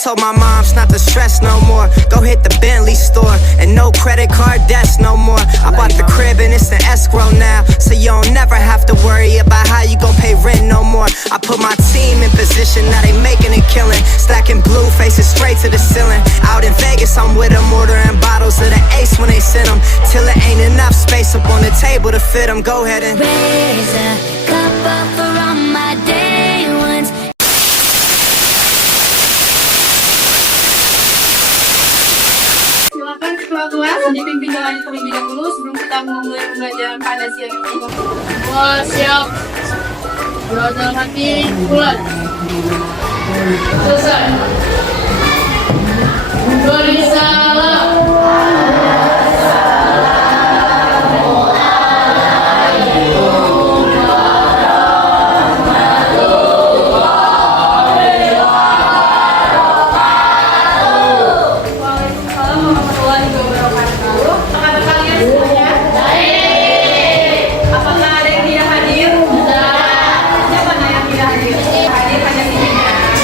told my moms not to stress no more. Go hit the Bentley store and no credit card debts no more. I bought the crib and it's an escrow now, so you don't never have to worry about how you gon' pay rent no more. I put my team in position, now they making a killing. Stacking blue faces straight to the ceiling. Out in Vegas, I'm with them, ordering bottles of the Ace when they send them, till it ain't enough space up on the table to fit them. Go ahead and raise a cup up for all my day ones. Silakan ketua kelas dipimpin dengan terlebih dahulu sebelum kita memulai pembelajaran pada siang ini. Semua siap. Belajar hati, mulai. Selesai. Beri salam.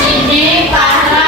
Ini para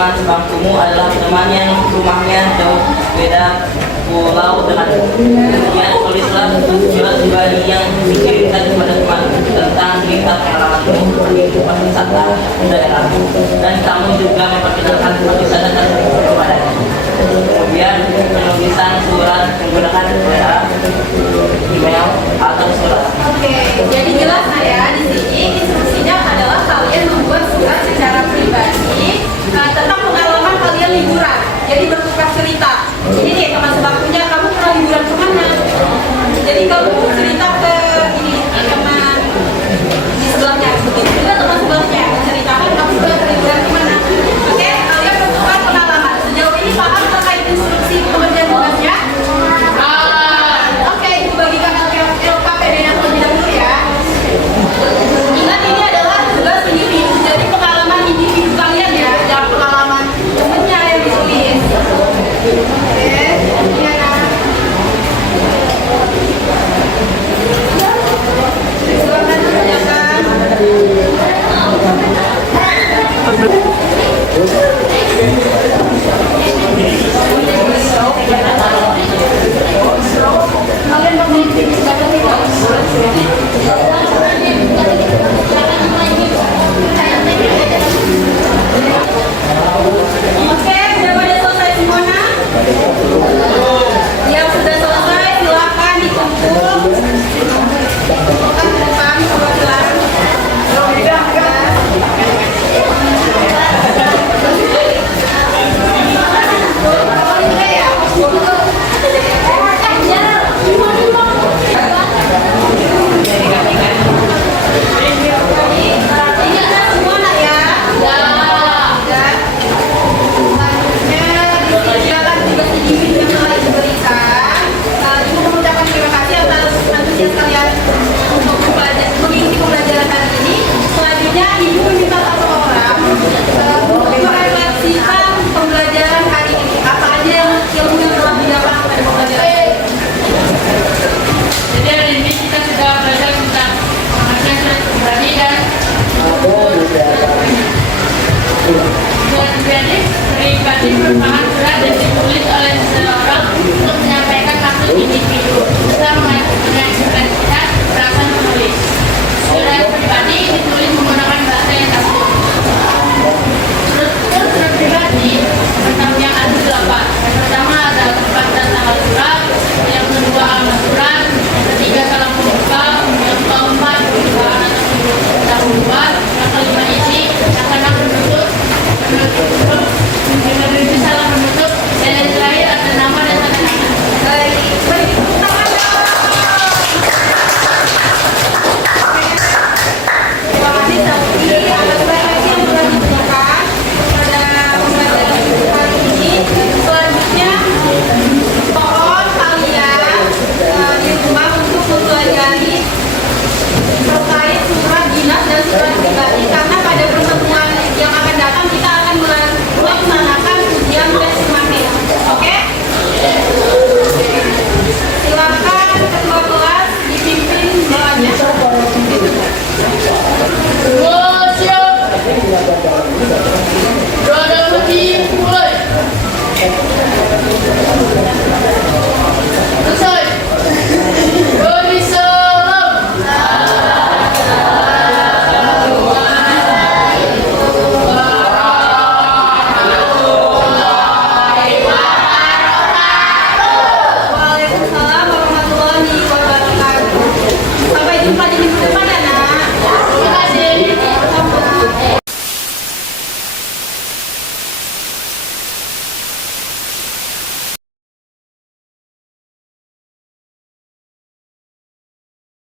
teman sebangkumu adalah teman yang rumahnya jauh beda pulau dengan. Kemudian tulislah surat pribadi yang dikirimkan kepada teman tentang cerita pengalamanmu kehidupan wisata daerahmu, dan kamu juga memperkenalkan tempat wisata tersebut kepadanya. Kemudian penulisan surat menggunakan WA, email, atau surat. Oke, jadi jelas ya di sini instruksinya adalah kalian membuat surat secara pribadi tentang pengalaman kalian liburan. Jadi bertukar cerita. Ini nih teman sebangkunya, kamu pernah liburan kemana? Jadi kamu cerita ke ini teman di sebelahnya, begitu juga teman sebelahnya menceritakan kamu pernah liburan kemana. Oke, kalian bertukar pengalaman. Sejauh ini paham terkait instruksi pengerjaan tugasnya? Oke, ibu bagikan LKPD yang terlebih dahulu ya. Ingat ini adalah tugas individu, jadi pengalaman individu kalian ya, jangan pengalaman temennya yang ditulis. Oke, ya nah. Silakan dikerjakan. Kalian mau mengikuti Oke, sudah pada selesai semua? Yang sudah selesai silakan dikumpul. Bukan ke depan perwakilan. Pribadi merupakan surat yang ditulis oleh seseorang untuk menyampaikan maksud individu serta mengajukan perasaan penulis. Surat pribadi ditulis